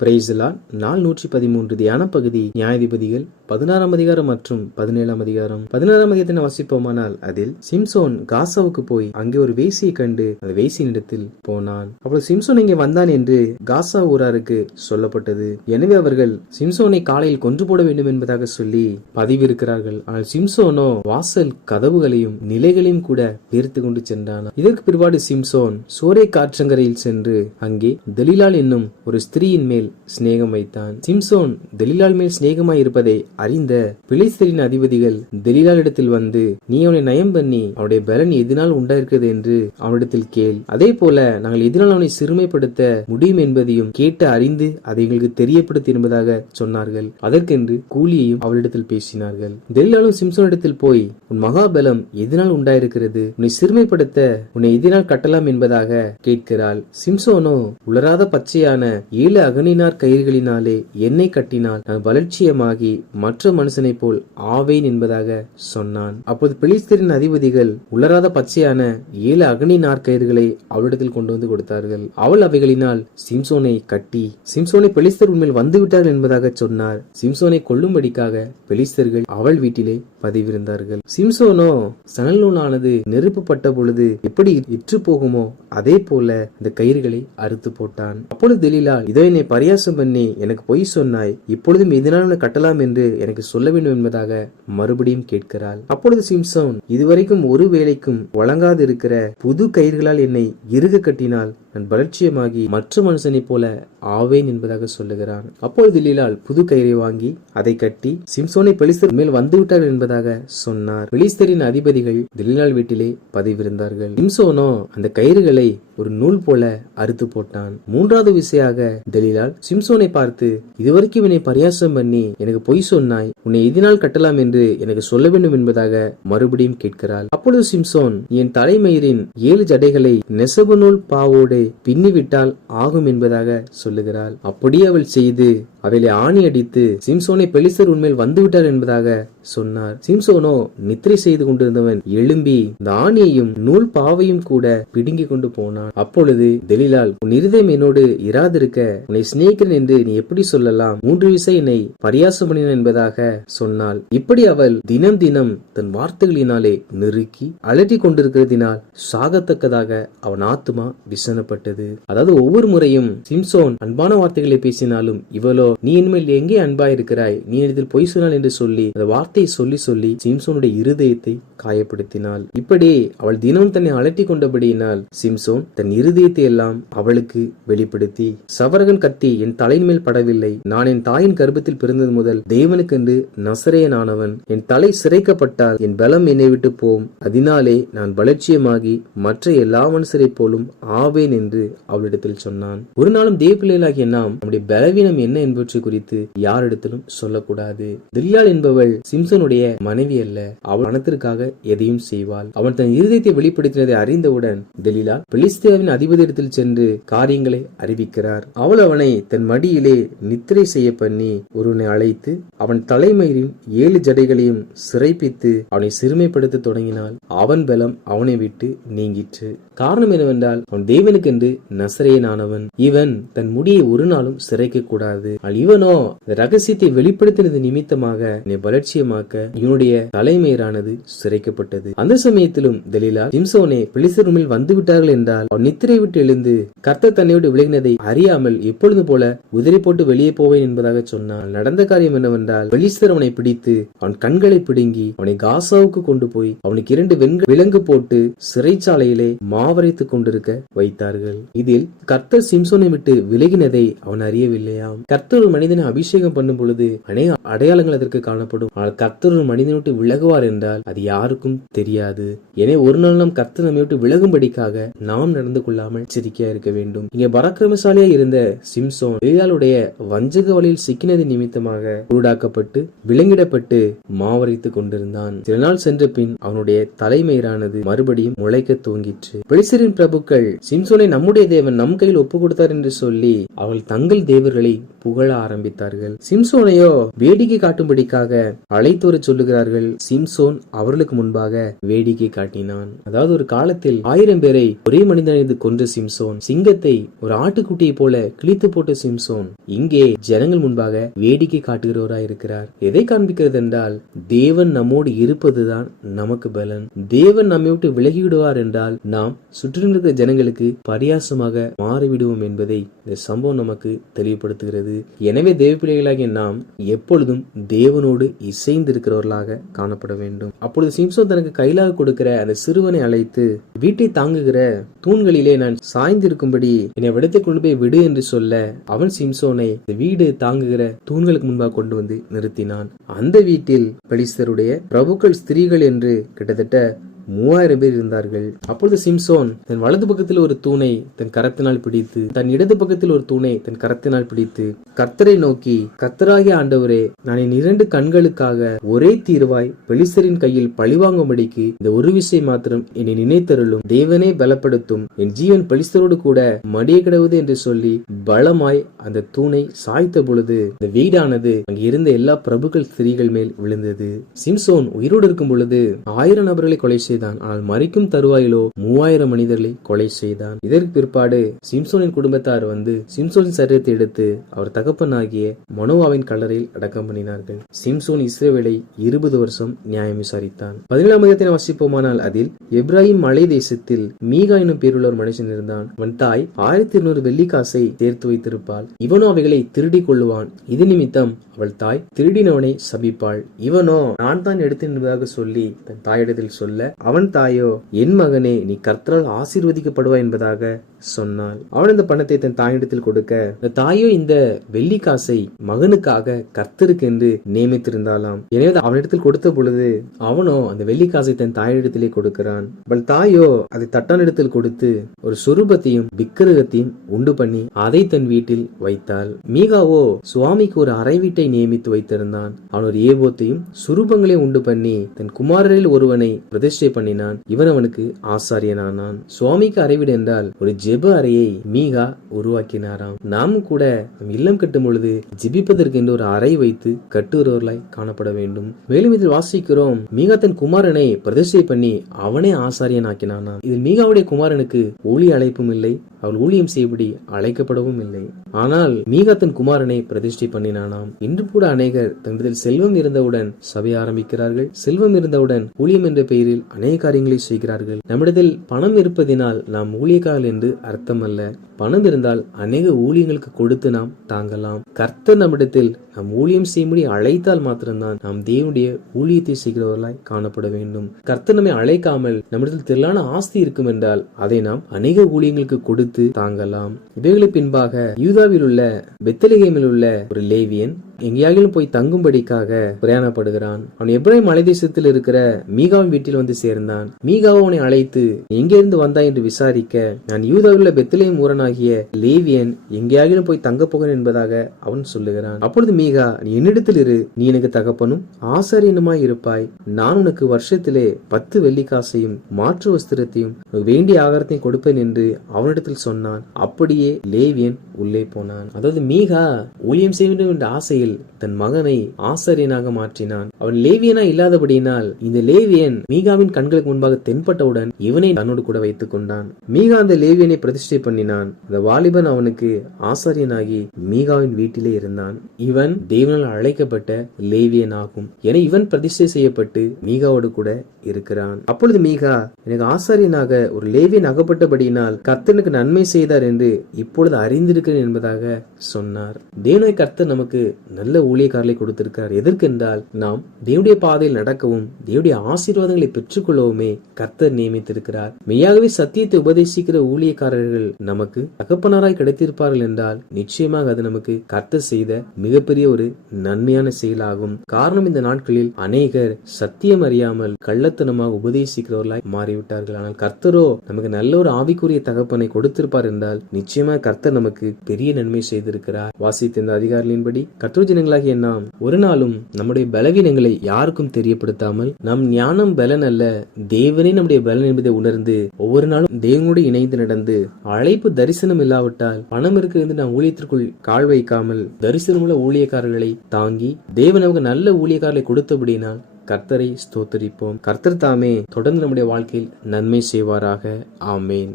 Praise the Lord. நாள் 113 தியான பகுதி நியாயாதிபதிகள் 16ஆம் அதிகாரம் மற்றும் 17ஆம் அதிகாரம். 16ஆம் அதிகாரத்தை வாசிப்போமானால், அதில் சிம்சோன் காசாவுக்கு போய் அங்கே ஒரு வேசியை கண்டு அந்த வேசியினிடத்தில் போனான். அப்போது சிம்சோன் இங்கே வந்தான் என்று காசா ஊராருக்கு சொல்லப்பட்டது. எனவே அவர்கள் சிம்சோனை காலையில் கொன்று போட வேண்டும் என்பதாக சொல்லி பதிவிருக்கிறார்கள். ஆனால் சிம்சோனோ வாசல் கதவுகளையும் நிலைகளையும் கூட பேர்த்து கொண்டு சென்றான். இதற்கு பிற்பாடு சிம்சோன் சோரே காற்றங்கரையில் சென்று அங்கே தெலீலாள் என்னும் ஒரு ஸ்திரீயின் மேல் சிநேகம் வைத்தான். சிம்சோன் தெலீலாள் மேல் சிநேகமாய் இருப்பதை அறிந்த பெலிஸ்தரின் அதிபதிகள் தெலீலாளிடத்தில் வந்து, நீ அவனை நயம் பண்ணி அவனுடைய பலன் எதனால் உண்டாயிருக்கிறது என்று அவனிடத்தில் கேள். அதே போல நாங்கள் எதனால் அவனை சிறுமைப்படுத்த முடியும் என்பதையும் கேட்டு அறிந்து அதை எங்களுக்கு தெரியப்படுத்தி என்பதாக சொன்னார்கள். அதற்கென்று கூலியையும் அவளிடத்தில் பேசினார்கள். தெலீலாளும் சிம்சோனிடத்தில் போய், உன் மகாபலம் எதனால் உண்டாயிருக்கிறது, உன்னை சிறுமைப்படுத்த உன்னை எதனால் கட்டலாம் என்பதாக கேட்கிறாள். சிம்சோனோ உலராத பச்சையான 7 அகனினார் கயிறுகளினாலே என்னை கட்டினால் நான் வளர்ச்சியமாகி மற்ற மனுஷனை போல் ஆவேன் என்பதாக சொன்னான். அப்போது பெலிஸ்தரின் அதிபதிகள் உலராத பச்சையான 7 அகனினார் கயிறுகளை அவளிடத்தில் கொண்டு வந்து கொடுத்தார்கள். அவள் அவைகளினால் சிம்சோனை கட்டி, சிம்சோனை பெலிஸ்தர் உண்மையில் வந்துவிட்டார்கள் என்பதாக சொன்னார். சிம்சோனை கொல்லும்படிக்காக பெலிஸ்தர்கள் அவள் வீட்டிலே பதிவிருந்தார்கள். சிம்சோனோ சணல் நூலானது நெருப்பு பட்ட பொழுது எப்படி இற்று போகுமோ அதே போல இந்த கயிறுகளை அறுத்து போட்டான். அப்பொழுது தெலீலாள், இதோ என்னை பரியாசம் பண்ணி எனக்கு பொய் சொன்னாய், இப்பொழுதும் எதனால் கட்டலாம் என்று எனக்கு சொல்ல வேண்டும் என்பதாக மறுபடியும் கேட்கிறாள். அப்பொழுது சிம்சோன், இதுவரைக்கும் ஒரு வேளைக்கும் வழங்காது இருக்கிற புது கயிறுகளால் என்னை இறுக கட்டினால் நான் பலட்சியமாகி மற்ற மனுஷனை போல ஆவேன் என்பதாக சொல்லுகிறான். அப்பொழுது தெலீலாள் புது கயிறை வாங்கி அதை கட்டி சிம்சோனை பெலிஸ்தர் மேல் வந்துவிட்டார் என்பதாக சொன்னார். பெலிஸ்தரின் அதிபதிகள் தெலீலாள் வீட்டிலே பதிவிருந்தார்கள். சிம்சோனோ அந்த கயிறுகளை ஒரு நூல் போல அறுத்து போட்டான். 3வது விசையாக தெலீலாள் சிம்சோனை பார்த்து, இதுவரைக்கும் என்னை பரியாசம் பண்ணி எனக்கு பொய் சொன்னாய், உன்னை எதனால் கட்டலாம் என்று எனக்கு சொல்ல வேண்டும் என்பதாக மறுபடியும் கேட்கிறாள். அப்பொழுது சிம்சோன், என் தலைமயிரின் 7 ஜடைகளை நெசவு நூல் பாவோடு பின்னிவிட்டால் ஆகும் என்பதாக சொல்லுகிறாள். அப்படியே அவள் செய்து அவைகளை ஆணி அடித்து சிம்சோனை பெலிஸ்தர் உண்மையில் வந்துவிட்டார் என்பதாக சொன்னார். சிம்சோனோ நித்திரை செய்து கொண்டிருந்தவன் எழும்பி இந்த ஆணியையும் நூல் பாவையும் கூட பிடுங்கி கொண்டு போனான். அப்பொழுது தெலீலாள், உன் இருதயம் என்னோடு இராதிருக்க உன்னை சிநேகிக்கிறேன் என்று நீ எப்படி சொல்லலாம்? 3 விசை என்னை பரியாசம் பண்ணினான் என்பதாக சொன்னாள். இப்படி அவள் தினம் தினம் தன் வார்த்தைகளினாலே நெருக்கி அலட்டி கொண்டிருக்கிறதினால் சாகத்தக்கதாக அவன் ஆத்துமா விசனப்பட்டது. அதாவது ஒவ்வொரு முறையும் சிம்சோன் அன்பான வார்த்தைகளை பேசினாலும் இவளோ, நீ இனிமேல் எங்கே அன்பா இருக்கிறாய், நீ இடத்தில் பொய் சொன்னால் என்று சொல்லி அந்த வார்த்தையை சொல்லி சொல்லி சிம்சோனுடைய இருதயத்தை காயப்படுத்தினாள். இப்படி அவள் தினம் தன்னை அலட்டி கொண்டபடியினால் சிம்சோன் தன் இருதயத்தை எல்லாம் அவளுக்கு வெளிப்படுத்தி, சவரகன் கத்தி என் தலையின் மேல் படவில்லை, நான் என் தாயின் கர்ப்பத்தில் பிறந்தது முதல் தேவனுக்கென்று நசரேயனானவன், என் தலை சிரைக்கப்பட்டால் என் பலம் என்னை விட்டு போம், அதனாலே நான் பலட்சியமாகி மற்ற எல்லா மனுஷரை போலும் ஆவேன் என்று அவளிடத்தில் சொன்னான். ஒரு நாளும் தேவ பிள்ளைகளாகிய நாம் நம்முடைய பலவீனம் என்ன என்பவற்றை குறித்து யாரிடத்திலும் சொல்லக்கூடாது. தெலீலாள் என்பவள் சிம்சோனுடைய மனைவி அல்ல. அவள் பணத்திற்காக எதையும் செய்வாள். அவன் தன் இருதயத்தை வெளிப்படுத்தினதை அறிந்தவுடன் தெலீலாள் பெலிஸ்தியாவின் அதிபதியிடத்தில் சென்று காரியங்களை அறிவிக்கிறார். அவள் அவனை தன் மடியிலே நித்திரை செய்ய பண்ணி ஒருவனை அழைத்து அவன் தலைமயிரின் 7 ஜடைகளையும் சிறைப்பித்து அவனை சிறுமைப்படுத்த தொடங்கினாள். அவன் பலம் அவனை விட்டு நீங்கிற்று. காரணம் என்னவென்றால் அவன் தேவனுக்கென்று நசரேயனானவன். இவன் தன் முடியை ஒரு நாளும் சிறைக்க கூடாது. இவனோ ரகசியத்தை வெளிப்படுத்தினது நிமித்தமாக என்னை பலட்சியமாக்க இவனுடைய தலைமயிரானது சிறைக்கப்பட்டது. அந்த சமயத்திலும் தெலீலாள், சிம்சோனே பெலிஸ்தர் மேல் வந்து விட்டார்கள் என்றால் அவன் நித்திரை விட்டு எழுந்து கர்த்தர் தன்னை விட்டு விலகினதை அறியாமல் எப்பொழுது போல உதிரி போட்டு வெளியே போவேன் என்பதாக சொன்னான். நடந்த காரியம் என்னவென்றால், பெலிஸ்தர் அவனை பிடித்து அவன் கண்களை பிடுங்கி அவனை காசாவுக்கு கொண்டு போய் அவனுக்கு 2 விலங்கு போட்டு சிறைச்சாலையிலே மாவரைத்துக் கொண்டிருக்க வைத்தார்கள். இதில் கர்த்தர் சிம்சோனை விட்டு விலகினதை அவன் அறியவில்லையாம். கர்த்தர் ஒரு மனிதனை அபிஷேகம் பண்ணும் பொழுது அநேக அடையாளங்கள் அதற்கு காணப்படும். ஆனால் கர்த்தர் ஒரு மனிதனை விட்டு விலகுவார் என்றால் அது யாருக்கும் தெரியாது. எனவே ஒரு நாள் நாம் கர்த்தர் நம்மை விட்டு விலகும்படிக்காக நாம் நடந்து கொள்ளாமல் எச்சரிக்கையா இருக்க வேண்டும். இங்கே பராக்கிரமசாலியா இருந்த சிம்சோன் தெலீலாளுடைய வஞ்சக வழியில் சிக்கினது நிமித்தமாக உருடாக்கப்பட்டு விலங்கிடப்பட்டு மாவரைத்துக் கொண்டிருந்தான். சில நாள் சென்ற பின் அவனுடைய தலைமயிரானது மறுபடியும் முளைக்க துவங்கிற்று. பெலிஸ்தரின் பிரபுக்கள் சிம்சோனை நம்முடைய தேவன் நம் கையில் ஒப்பு கொடுத்தார் என்று சொல்லி அவர்கள் தங்கள் தேவர்களை புகழ ஆரம்பித்தார்கள். சிம்சோனையோ வேடிக்கை காட்டும்படிக்காக அழைத்து வர சொல்லுகிறார்கள். சிம்சோன் அவர்களுக்கு முன்பாக வேடிக்கை காட்டினான். அதாவது ஒரு காலத்தில் 1000 பேரை ஒரே மனிதனை கொன்ற சிம்சோன், சிங்கத்தை ஒரு ஆட்டுக்குட்டியை போல கிழித்து போட்ட சிம்சோன் இங்கே ஜனங்கள் முன்பாக வேடிக்கை காட்டுகிறவராய் இருக்கிறார். எதை காண்பிக்கிறது என்றால், தேவன் நம்மோடு இருப்பதுதான் நமக்கு பலன். தேவன் நம்மை விட்டு விலகிவிடுவார் என்றால் நாம் சுற்றிலும் இருக்கிற ஜனங்களுக்கு பரியாசமாக மாறிவிடுவோம் என்பதை இந்த சம்பவம் நமக்கு தெளிவுபடுத்துகிறது. எனவே தேவ பிள்ளைகளாகிய நாம் எப்பொழுதும் தேவனோடு இசைந்து இருக்கிறவர்களாக காணப்பட வேண்டும். அப்பொழுது சிம்சோன் தனக்கு கையிலாக கொடுக்கிற அந்த சிறுவனை அழைத்து, வீட்டை தாங்குகிற தூண்களிலே நான் சாய்ந்திருக்கும்படி என்னை விடத்தை கொண்டு போய் விடு என்று சொல்ல, அவன் சிம்சோனை வீடு தாங்குகிற தூண்களுக்கு முன்பாக கொண்டு வந்து நிறுத்தினான். அந்த வீட்டில் பெலிஸ்தருடைய பிரபுக்கள் ஸ்திரீகள் என்று கிட்டத்தட்ட 3000 பேர் இருந்தார்கள். அப்பொழுது சிம்சோன் தன் வலது பக்கத்தில் ஒரு தூணை தன் கரத்தினால் பிடித்து, தன் இடது பக்கத்தில் ஒரு தூணை தன் கரத்தினால் பிடித்து கர்த்தரை நோக்கி, கர்த்தராகிய ஆண்டவரே, நான் என் 2 கண்களுக்காக ஒரே தீர்வாய் பெலிஸ்தரின் கையில் பழிவாங்கும்படிக்கு இந்த ஒரு விஷயம் மாத்திரம் என்னை நினைத்தருளும். தேவனே பலப்படுத்தும். என் ஜீவன் பெலிஸ்தரோடு கூட மடிய கிடவுது என்று சொல்லி பலமாய் அந்த தூணை சாய்த்த பொழுது இந்த வீடானது அங்கு இருந்த எல்லா பிரபுக்கள் ஸ்திரீகள் மேல் விழுந்தது. சிம்சோன் உயிரோடு இருக்கும் பொழுது 1000 நபர்களை கொலை செய்தான். ஆனால் மரிக்கும் தருவாயிலோ 3000 மனிதர்களை கொலை செய்தான். இதற்கு பிற்பாடு சிம்சோனின் குடும்பத்தார் வந்து சிம்சோனின் சரீரத்தை எடுத்து அவர் தகப்பனாகிய மனோவாவின் கல்லறையில் அடக்கம் பண்ணினார்கள். சிம்சோன் இஸ்ரவேலை 20 வருஷம் நியாயம் விசாரித்தான். 17ஆம் அதிகாரத்தை வாசிப்போமானால் அதில் எப்ராஹிம் மலை தேசத்தில் மீகா என்னும் பேருள்ள ஒரு மனுஷன் இருந்தான். அவன் தாய் 1200 வெள்ளிக்காசை சேர்த்து வைத்திருப்பாள். இவனோ அவைகளை திருடி கொள்ளுவான். இது நிமித்தம் அவள் தாய் திருடினவனை சபிப்பாள். இவனோ நான் தான் எடுத்தேன் என்பதாக சொல்லி தன் தாயிடத்தில் சொல்ல, அவன் தாயோ, என் மகனே, நீ கர்த்தரால் ஆசீர்வதிக்கப்படுவாய் என்பதாக சொன்னாள். அவன் இந்த பணத்தை தன் தாயிடத்தில் கொடுக்க, அந்த தாயோ இந்த வெள்ளி காசை மகனுக்காக கர்த்தருக்கு என்று நியமித்திருந்தாலாம். எனவே அவனிடத்தில் கொடுத்த பொழுது அவனோ அந்த வெள்ளி காசை தன் தாயிடத்திலே கொடுக்கிறான். அவள் தாயோ அதை தட்டானிடத்தில் கொடுத்து ஒரு சுரூபத்தையும் விக்கிரகத்தையும் உண்டு பண்ணி அதை தன் வீட்டில் வைத்தாள். மீகாவோ சுவாமிக்கு ஒரு அறை வீட்டை நியமித்து வைத்திருந்தான். அவன் ஒரு ஏபோத்தையும் சுரூபங்களையும் உண்டு பண்ணி தன் குமாரரில் ஒருவனை பிரதிஷ்டை பண்ணினான். இவன் அவனுக்கு ஆசாரியனானான். சுவாமிக்கு அறைவீடு என்றால் ஒரு ஜெப அறையை மீகா உருவாக்கினாராம். நாமும் கூட நம் இல்லம் கட்டும் பொழுது ஜெபிப்பதற்கு என்று ஒரு அறை வைத்து கட்டுகிறவர்களாய் காணப்பட வேண்டும். மேலும் இதில் வாசிக்கிறோம், மீகா தன் குமாரனை பிரதிஷ்டை பண்ணி அவனே ஆசாரியன் ஆக்கினானாம். இதில் மீகாவுடைய குமாரனுக்கு ஊழிய அழைப்பும் இல்லை, அவள் ஊழியம் செய்யபடி அழைக்கப்படவும் இல்லை. ஆனால் மீகா தன் குமாரனை பிரதிஷ்டை பண்ணினானாம். இன்று கூட அநேகர் தங்களிடத்தில் செல்வம் இருந்தவுடன் சபை ஆரம்பிக்கிறார்கள். செல்வம் இருந்தவுடன் ஊழியம் என்ற பெயரில் அநேக காரியங்களை செய்கிறார்கள். நம்மிடத்தில் பணம் இருப்பதினால் நாம் ஊழியக்காரர்கள் என்று அர்த்தம் அல்ல. பணம் இருந்தால் அநேக ஊழியங்களுக்கு கொடுத்து நாம் தாங்கலாம். கர்த்தர் நம்மிடத்தில் நாம் ஊழியம் செய்யும்படி அழைத்தால் மாத்திரம்தான் நாம் தேவனுடைய ஊழியத்தை செய்கிறவர்களாய் காணப்பட வேண்டும். கர்த்தர் நம்மை அழைக்காமல் நம்மிடத்தில் திரளான ஆஸ்தி இருக்கும் என்றால் அதை நாம் அநேக ஊழியங்களுக்கு கொடுத்து தாங்கலாம். இவைகளை பின்பாக யூதாவில் உள்ள பெத்லகேமில் உள்ள ஒரு லேவியன் எங்கேயாகிலும் போய் தங்கும்படிக்காக பிரயாணப்படுகிறான். அவன் எப்ராஹிம் மலை தேசத்தில் இருக்கிற மீகாவின் வீட்டில் வந்து சேர்ந்தான். மீகாவை அவனை அழைத்து, எங்கே இருந்து வந்தாய் என்று விசாரிக்க, நான் யூதாவில் உள்ள பெத்லகேம் ஊரனாகிய லேவியன் எங்கேயாகிலும் போய் தங்க போகிறேன் என்பதாக அவன் சொல்லுகிறான். அப்பொழுது மீகா, நீ என்னிடத்தில் இரு, நீ எனக்கு தகப்பனும் ஆசாரியனுமாய் இருப்பாய். நான் உனக்கு வருஷத்திலே 10 வெள்ளிக்காசையும் மாற்று வஸ்திரத்தையும் வேண்டிய ஆகாரத்தையும் கொடுப்பேன் என்று அவனிடத்தில் சொன்னான். அப்படியே லேவியன் உள்ளே போனான். அதாவது மீகா ஊழியம் செய்ய வேண்டும் என்ற ஆசையில் தன் மகனை ஆசாரியனாக மாற்றினான். அவன் லேவியனா இல்லாதபடியினால் இந்த லேவியன் மீகாவின் கண்களுக்கு முன்பாக தென்பட்டவுடன் இவனை தன்னோடு கூட வைத்துக் கொண்டான். மீகா அந்த லேவியனை பிரதிஷ்டை பண்ணினான். அந்த வாலிபன் அவனுக்கு ஆசாரியனாகி மீகாவின் வீட்டிலே இருந்தான். இவன் தேவனால் அழைக்கப்பட்ட லேவியன் ஆகும். என இவன் பிரதிஷ்டை செய்யப்பட்டு மீகாவோடு கூட இருக்கிறான். அப்பொழுது மீகா, எனக்கு ஆசாரியனாக ஒரு லேவியன் அகப்பட்டபடியினால் கர்த்தனுக்கு நன்மை செய்தார் என்று இப்பொழுது அறிந்திருக்கிறேன் என்பதாக சொன்னார். தேவனாய் கர்த்தர் நமக்கு நல்ல ஊழியக்காரர்களை கொடுத்திருக்கிறார். எதற்கென்றால் நாம் தேவனுடைய பாதையில் நடக்கவும் தேவனுடைய ஆசீர்வாதங்களை பெற்றுக்கொள்ளவுமே கர்த்தர் நியமித்திருக்கிறார். மெய்யாகவே சத்தியத்தை உபதேசிக்கிற ஊழியக்காரர்கள் நமக்கு தகப்பனாராய் கிடைத்திருப்பார்கள் என்றால் நிச்சயமாக அது நமக்கு கர்த்தர் செய்த மிகப்பெரிய ஒரு நன்மையான செயலாகும். காரணம், இந்த நாட்களில் அநேகர் சத்தியம் அறியாமல் கள்ள கள்ளத்தனமாக உபதேசிக்கிறவர்களாய் மாறிவிட்டார்கள். ஆனால் கர்த்தரோ நமக்கு நல்ல ஒரு ஆவிக்குரிய தகப்பனை கொடுத்திருப்பார் என்றால் நிச்சயமாக கர்த்தர் நமக்கு பெரிய நன்மை செய்திருக்கிறார். வாசித்த இந்த அதிகாரிகளின்படி கர்த்தர் ஜனங்களாகிய நாம் ஒரு நாளும் நம்முடைய பலவீனங்களை யாருக்கும் தெரியப்படுத்தாமல், நம் ஞானம் பலன் அல்ல, தேவனே நம்முடைய பலன் என்பதை உணர்ந்து ஒவ்வொரு நாளும் தேவனோடு இணைந்து நடந்து, அழைப்பு தரிசனம் இல்லாவிட்டால் பணம் இருக்கிறது நாம் ஊழியத்திற்குள் கால் வைக்காமல் தரிசனமுள்ள ஊழியக்காரர்களை தாங்கி தேவன் நமக்கு நல்ல ஊழியக்காரர்களை கொடுத்தபடினால் கர்த்தரை ஸ்தோத்தரிப்போம். கர்த்தர் தாமே தொடர்ந்து நம்முடைய வாழ்க்கையில் நன்மை செய்வாராக. ஆமேன்.